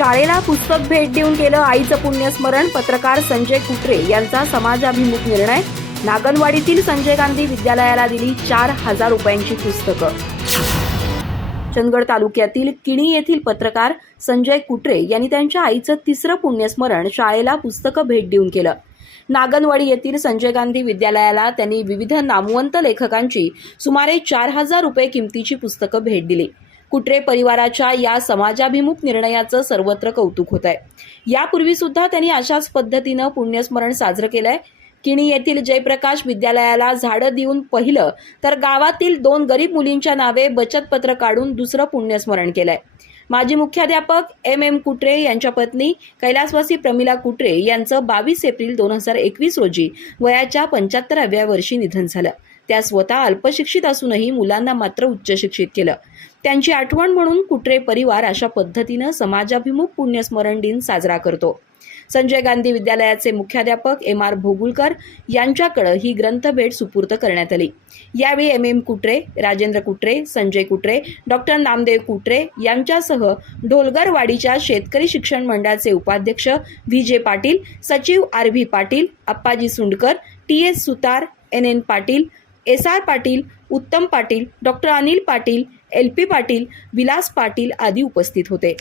शाळेला पुस्तक भेट देऊन केलं आईचं पुण्यस्मरण पत्रकार संजय कुत्रे यांचा समाजाभिमुख निर्णय. नागनवाडीतील संजय गांधी विद्यालयाला दिली चार हजार रुपयांची पुस्तकं. चंदगड तालुक्यातील किणी येथील पत्रकार संजय कुट्रे यांनी त्यांच्या आईचं तिसरं पुण्यस्मरण शाळेला पुस्तकं भेट देऊन केलं. नागनवाडी येथील संजय गांधी विद्यालयाला त्यांनी विविध नामवंत लेखकांची सुमारे चार हजार रुपये किमतीची पुस्तकं भेट दिली. कुट्रे परिवाराच्या या समाजाभिमुख निर्णयाचं सर्वत्र कौतुक होत आहे यापूर्वी सुद्धा त्यांनी अशाच पद्धतीनं पुण्यस्मरण साजरं केलंय. किणी येथील जयप्रकाश विद्यालयाला झाडं देऊन पहिलं तर गावातील दोन गरीब मुलींच्या नावे बचत पत्र काढून दुसरं पुण्यस्मरण केलंय. माजी मुख्याध्यापक एम एम कुट्रे यांच्या पत्नी कैलासवासी प्रमिला कुट्रे यांचं बावीस एप्रिल दोन हजार एकवीस रोजी वयाच्या पंच्याहत्तराव्या वर्षी निधन झालं. त्या स्वतः अल्पशिक्षित असूनही मुलांना मात्र उच्च शिक्षित केलं. त्यांची आठवण म्हणून कुट्रे परिवार अशा पद्धतीनं समाजाभिमुख पुण्यस्मरण दिन साजरा करतो. संजय गांधी विद्यालयाचे मुख्याध्यापक एम आर भोगुलकर यांच्याकडे ही ग्रंथभेट सुपूर्द करण्यात आली. यावेळी M M Kutre Rajendra Kutre Sanjay Kutre doctor Namdev Kutre यांच्यासह ढोलगरवाडीच्या शेतकरी शिक्षण मंडळाचे उपाध्यक्ष व्ही जे पाटील सचिव R V Patil Appaji Sundkar T S Sutar N N Patil S R Patil Uttam Patil doctor Anil Patil L P Patil Vilas Patil आदी उपस्थित होते.